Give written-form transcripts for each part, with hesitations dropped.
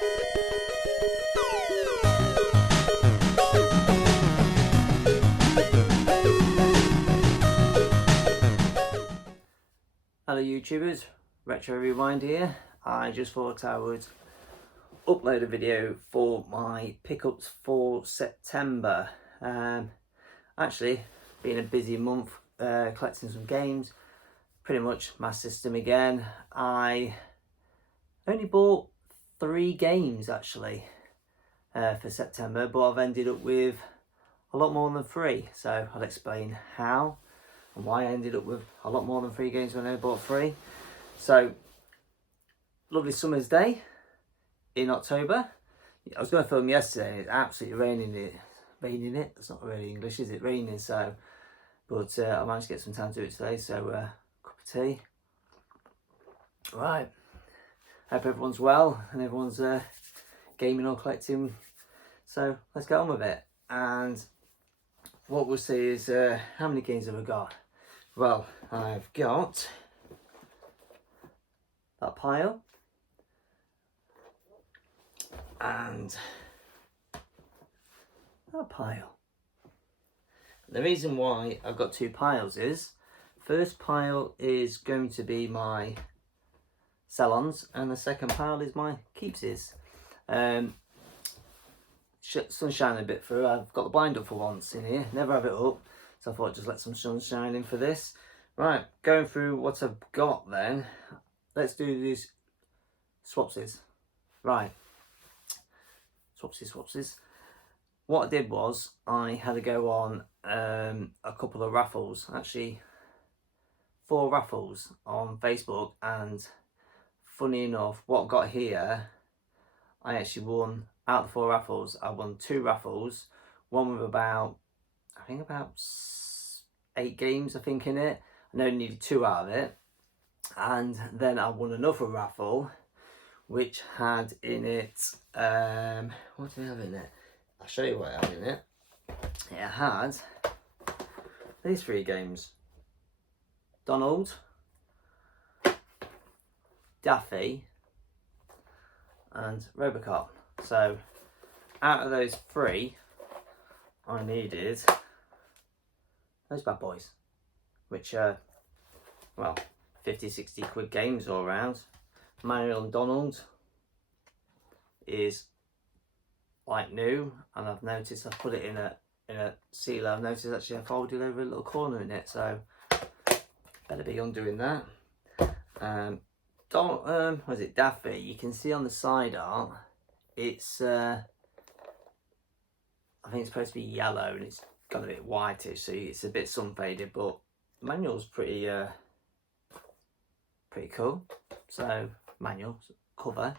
Hello YouTubers, RetroRewind here. I just thought I would upload a video for my pickups for September. Actually, been a busy month collecting some games, pretty much my system again. I only bought 3 games actually for September, but I've ended up with a lot more than 3, so I'll explain how and why I ended up with a lot more than 3 games when I bought 3. So, lovely summer's day in October. I was going to film yesterday, it's absolutely raining it, it's not really English, is it? Raining, so, but I managed to get some time to do it today, so cup of tea. Right, hope everyone's well and everyone's gaming or collecting, so let's get on with it. And what we'll see is, how many games have I got? Well, I've got that pile and that pile. The reason why I've got 2 piles is, first pile is going to be my sell-ons and the second pile is my keepsies. Sun shining a bit through. I've got the blind up for once in here, never have it up, so I thought I'd just let some sun shine in for this. Right, going through what I've got then, let's do these swapsies. Right, swapsies. What I did was, I had to go on a couple of raffles, actually 4 raffles on Facebook, and funny enough, what I've got here, I actually won. Out of the 4 raffles, I won 2 raffles. One with about 8 games, I think, in it. I only needed 2 out of it. And then I won another raffle, which had in it, what did it have in it? I'll show you what it had in it. It had these 3 games. Donald, Daffy, and Robocop. So, out of those 3, I needed those bad boys, which are, well, 50-60 quid games all around. Manuel and Donald is like new, and I've noticed I've put it in a sealer. I've noticed actually I folded over a little corner in it, so better be undoing that. What is it, Daffy? You can see on the side art, it's I think it's supposed to be yellow and it's got a bit whitish, so it's a bit sun faded, but the manual's pretty cool. So manual cover,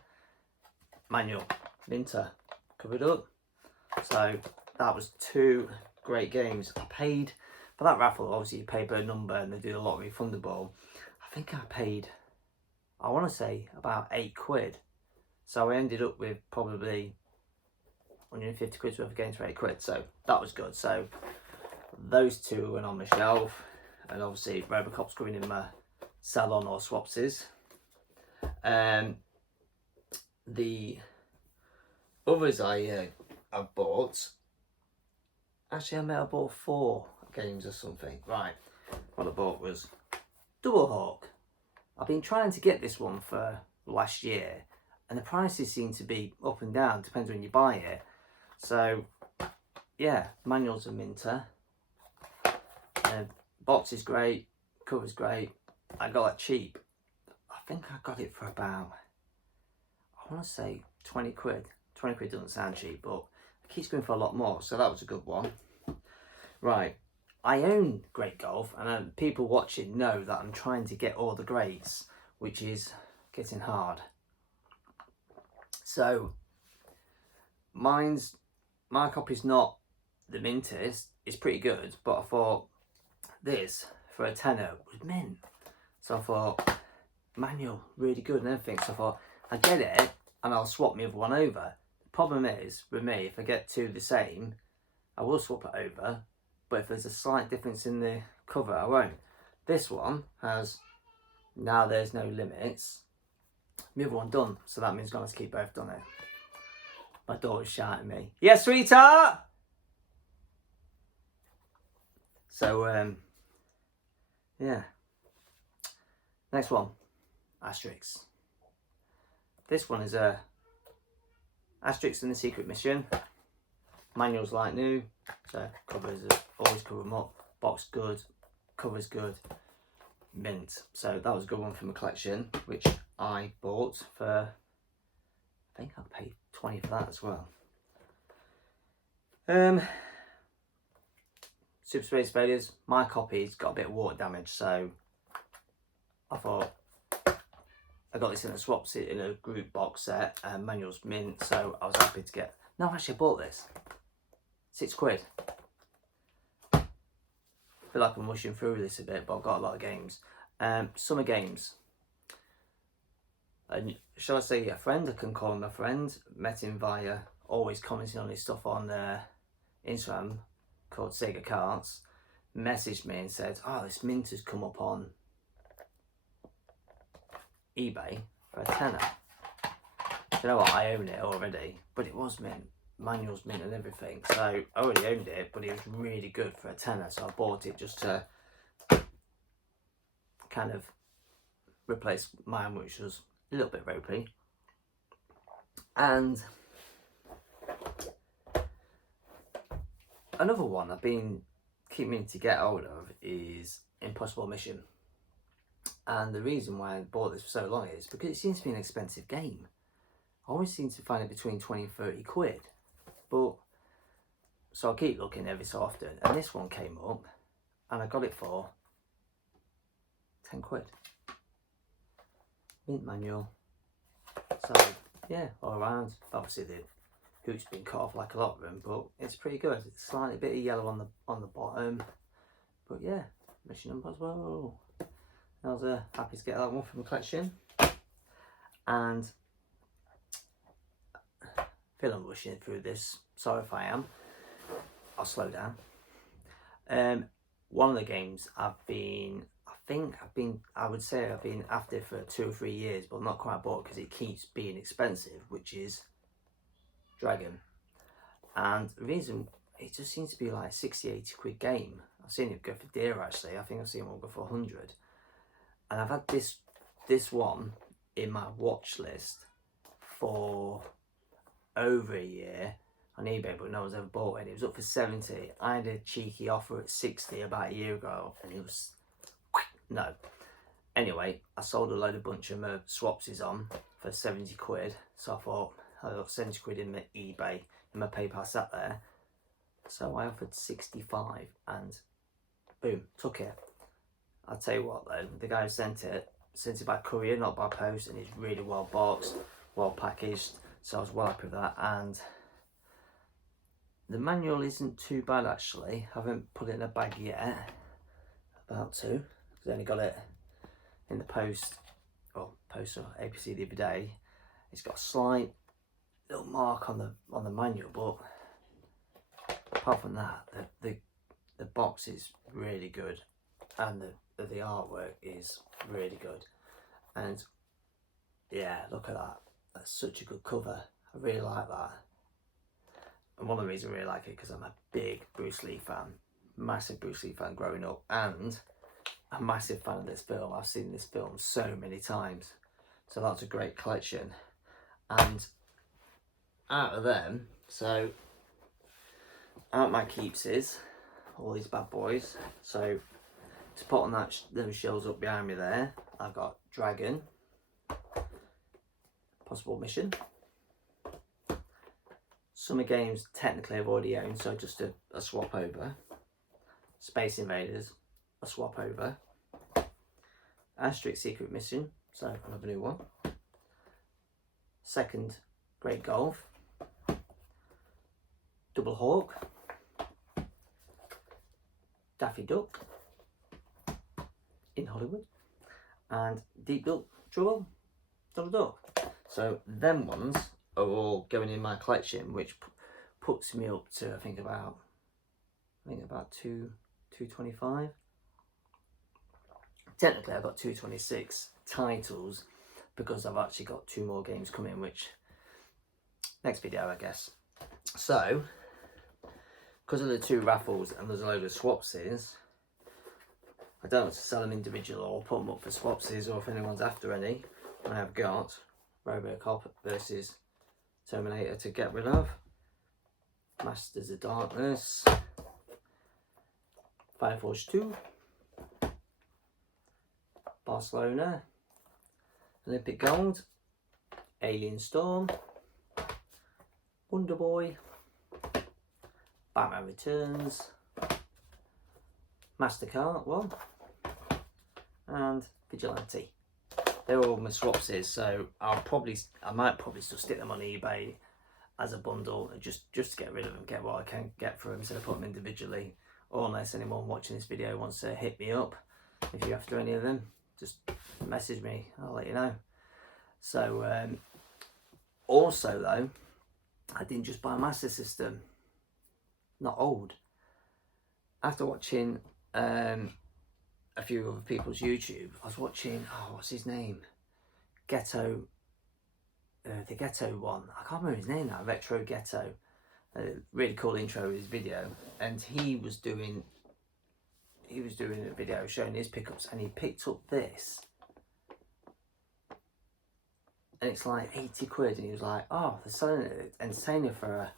manual Minter covered up. So that was 2 great games. I paid for that raffle, obviously you pay per number and they do a lot refundable. I think I paid, I want to say about 8 quid. So I ended up with probably 150 quid worth of games for 8 quid. So that was good. So those 2 went on the shelf. And obviously Robocop's going in my sell-on or swapsies. The others I've bought, actually I may have bought 4 games or something. Right, what I bought was Double Hawk. I've been trying to get this one for last year, and the prices seem to be up and down, depends when you buy it. So yeah, manual's a minter. Box is great, cover's great. I got it cheap. I think I got it for about, I want to say 20 quid. 20 quid doesn't sound cheap, but it keeps going for a lot more, so that was a good one. Right, I own Great Golf, and people watching know that I'm trying to get all the greats, which is getting hard. So my copy's not the mintest, it's pretty good, but I thought this for a tenner was mint. So I thought, manual, really good and everything. So I thought, I get it and I'll swap my other one over. The problem is, with me, if I get 2 the same, I will swap it over, but if there's a slight difference in the cover, I won't. This one has, now there's no limits, my other one done, so that means I'm going to keep both done it. My daughter's shouting at me, "Yes, sweetheart!" So, yeah. Next one, Asterix. This one is a Asterix in the Secret Mission. Manual's like new, so covers always cover them up. Box good, covers good, mint. So that was a good one from the collection, which I bought for, I think I paid 20 for that as well. Super Space Invaders, my copy's got a bit of water damage, so I thought I got this in a swap set in a group box set, and Manual's mint, so I was happy to get. No, actually, I bought this. £6. I feel like I'm rushing through this a bit, but I've got a lot of games. Summer games. And shall I say a friend? I can call him a friend. Met him via always commenting on his stuff on Instagram, called Sega Carts. Messaged me and said, "Oh, this mint has come up on eBay for a tenner." You know what? I own it already, but it was mint. Manual's mint and everything, so I already owned it, but it was really good for a tenner, so I bought it just to kind of replace mine, which was a little bit ropey. And another one I've been keeping to get hold of is Impossible Mission, and the reason why I bought this for so long is because it seems to be an expensive game. I always seem to find it between 20 and 30 quid. But so I keep looking every so often, and this one came up, and I got it for 10 quid. Mint manual. So yeah, all around. Obviously the hoot's been cut off like a lot of them, but it's pretty good. It's slightly bit of yellow on the bottom, but yeah, Mission Impossible. I was happy to get that one from the collection, and I feel I'm rushing through this. Sorry if I am. I'll slow down. One of the games I would say I've been after for 2 or 3 years, but not quite bought because it keeps being expensive, which is Dragon. And the reason, it just seems to be like 60, 80 quid game. I've seen it go for dear actually. I think I've seen one go for 100. And I've had this one in my watch list for over a year on eBay, but no one's ever bought it. It was up for 70. I had a cheeky offer at 60 about a year ago, and it was no. Anyway, I sold a bunch of my swapsies on for 70 quid. So I thought I got 70 quid in my eBay, and my PayPal sat there. So I offered 65, and boom, took it. I'll tell you what though, the guy who sent it by courier, not by post, and it's really well boxed, well packaged. So I was well happy with that, and the manual isn't too bad actually. I haven't put it in a bag yet. About to, because I only got it in the post or APC the other day. It's got a slight little mark on the manual, but apart from that, the box is really good, and the artwork is really good. And yeah, look at that. That's such a good cover. I really like that. And one of the reasons I really like it because I'm a big Bruce Lee fan, massive Bruce Lee fan growing up, and a massive fan of this film. I've seen this film so many times, so that's a great collection. And out of them, so out my keeps is all these bad boys. So to put on those shelves up behind me there, I've got Dragon, Possible Mission. Summer games technically I've already owned, so just a swap over. Space Invaders, a swap over. Asterix Secret Mission, so another new one. Second, Great Golf. Double Hawk. Daffy Duck in Hollywood. And Deep Duck Trouble, Double Duck. So them ones are all going in my collection, which puts me up to I think about 225. Technically I've got 226 titles, because I've actually got 2 more games coming, which next video I guess. So because of the 2 raffles and there's a load of swapsies, I don't want to sell them individual or put them up for swapsies, or if anyone's after any. I have got Robocop versus Terminator to get rid of, Masters of Darkness, Fireforge 2, Barcelona, Olympic Gold, Alien Storm, Wonder Boy, Batman Returns, Mastercard 1, and Vigilante. They're all my swapsies, so I might probably still stick them on eBay as a bundle, just to get rid of them, get what I can get for them, instead of putting them individually. Or unless anyone watching this video wants to hit me up, if you're after any of them, just message me, I'll let you know. So also though, I didn't just buy a Master System, not old. After watching a few other people's YouTube, I was watching, oh, what's his name? Ghetto, the Ghetto one. I can't remember his name now. Retro Ghetto. Really cool intro of his video, and he was doing a video showing his pickups, and he picked up this, and it's like 80 quid, and he was like, oh, they're selling it Entertainer for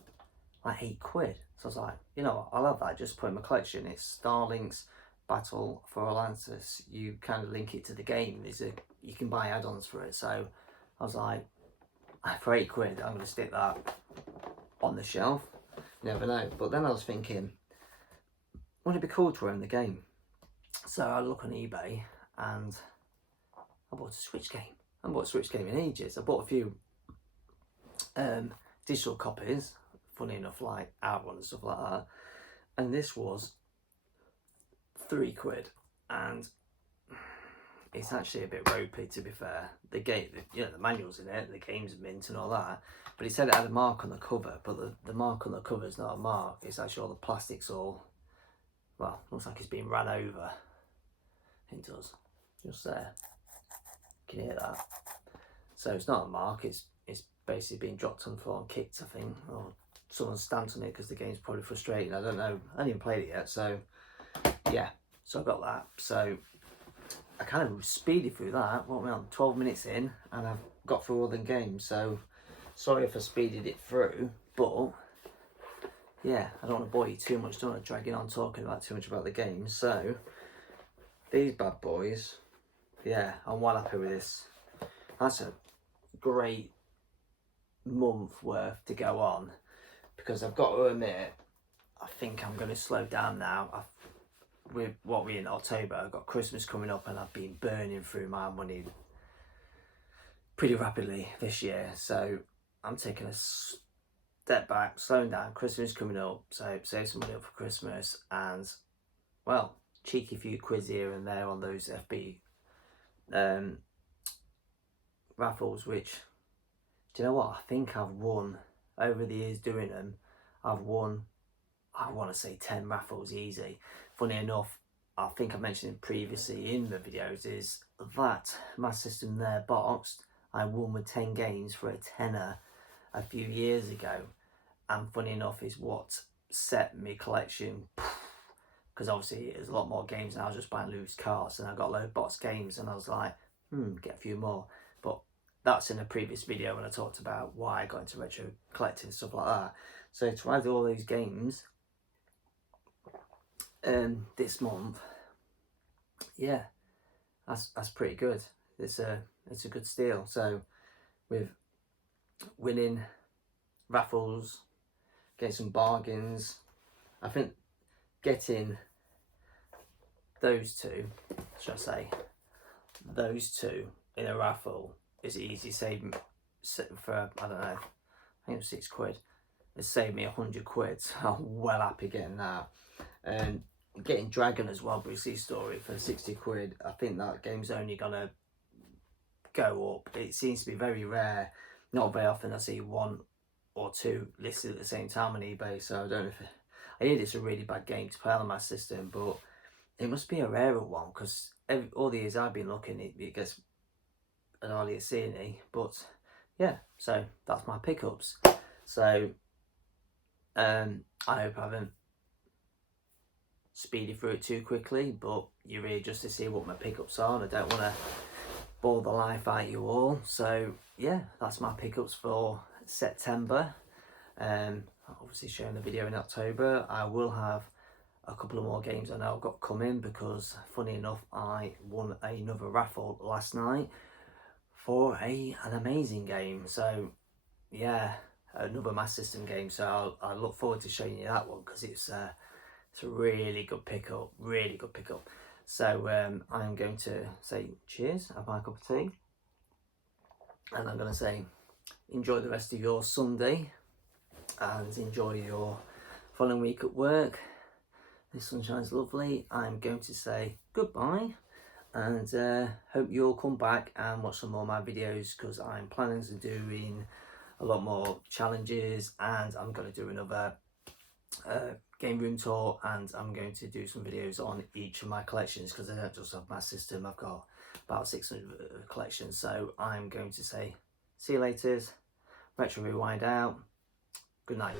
like 8 quid. So I was like, you know what, I love that, just put in my collection. It's Starlink's Battle for Atlantis. You kind of link it to the game. You can buy add-ons for it. So I was like, for 8 quid, I'm going to stick that on the shelf. You never know. But then I was thinking, wouldn't it be cool to own the game? So I look on eBay and I bought a Switch game. I haven't bought a Switch game in ages. I bought a few digital copies, funny enough, like Outrun and stuff like that. And this was 3 quid, and it's actually a bit ropey, to be fair. The game, you know, the manual's in it, the game's mint and all that, but it said it had a mark on the cover, but the mark on the cover is not a mark. It's actually all the plastic's all, well, looks like it's been ran over. It does, just there. You can hear that. So it's not a mark, it's basically been dropped on the floor and kicked, I think, or someone stamped on it because the game's probably frustrating. I don't know, I haven't even played it yet, so yeah. So I got that. So I kind of speeded through that. What am I on? 12 minutes in, and I've got through all the games. So sorry if I speeded it through, but yeah, I don't want to bore you too much. Don't want to drag it on talking about too much about the game. So these bad boys, yeah, I'm well happy with this. That's a great month worth to go on, because I've got to admit, I think I'm going to slow down now. With what we're in October, I've got Christmas coming up, and I've been burning through my money pretty rapidly this year. So I'm taking a step back, slowing down. Christmas coming up, so save some money up for Christmas, and well, cheeky few quiz here and there on those FB raffles, which, do you know what, I think I've won over the years doing them. I've won, I want to say 10 raffles easy. Funny enough, I think I mentioned it previously in the videos, is that my system there boxed, I won with 10 games for a tenner a few years ago. And funny enough, is what set my collection, because obviously there's a lot more games and I was just buying loose cards, and I got a load of box games, and I was like, get a few more. But that's in a previous video when I talked about why I got into retro collecting and stuff like that. So to add all these games this month, yeah, that's pretty good. It's a good steal. So with winning raffles, getting some bargains, I think getting those two, should I say, those two in a raffle is easy. Saving for, I don't know, I think it was 6 quid. It saved me 100 quid, so I'm well happy getting that. And getting Dragon as well, Bruce Lee's story, for 60 quid. I think that game's only gonna go up. It seems to be very rare. Not very often I see 1 or 2 listed at the same time on eBay, so I don't know if I hear it's a really bad game to play on my system, but it must be a rarer one, because all the years I've been looking, it gets I'd hardly see any. But yeah, so that's my pickups. So I hope I haven't speeded through it too quickly, but you're here just to see what my pickups are, and I don't want to bore the life out of you all. So yeah, that's my pickups for September. Obviously showing the video in October. I will have a couple of more games I know I've got coming, because funny enough I won another raffle last night for an amazing game. So yeah, another Master System game, so I look forward to showing you that one, because it's a really good pickup, really good pickup. So I'm going to say cheers, have my cup of tea, and I'm going to say enjoy the rest of your Sunday and enjoy your following week at work. The sunshine's lovely. I'm going to say goodbye, and hope you'll come back and watch some more of my videos, because I'm planning to doing a lot more challenges, and I'm going to do another game room tour, and I'm going to do some videos on each of my collections, because I don't just have my system, I've got about 600 collections. So I'm going to say see you later, Retro Rewind out, good night.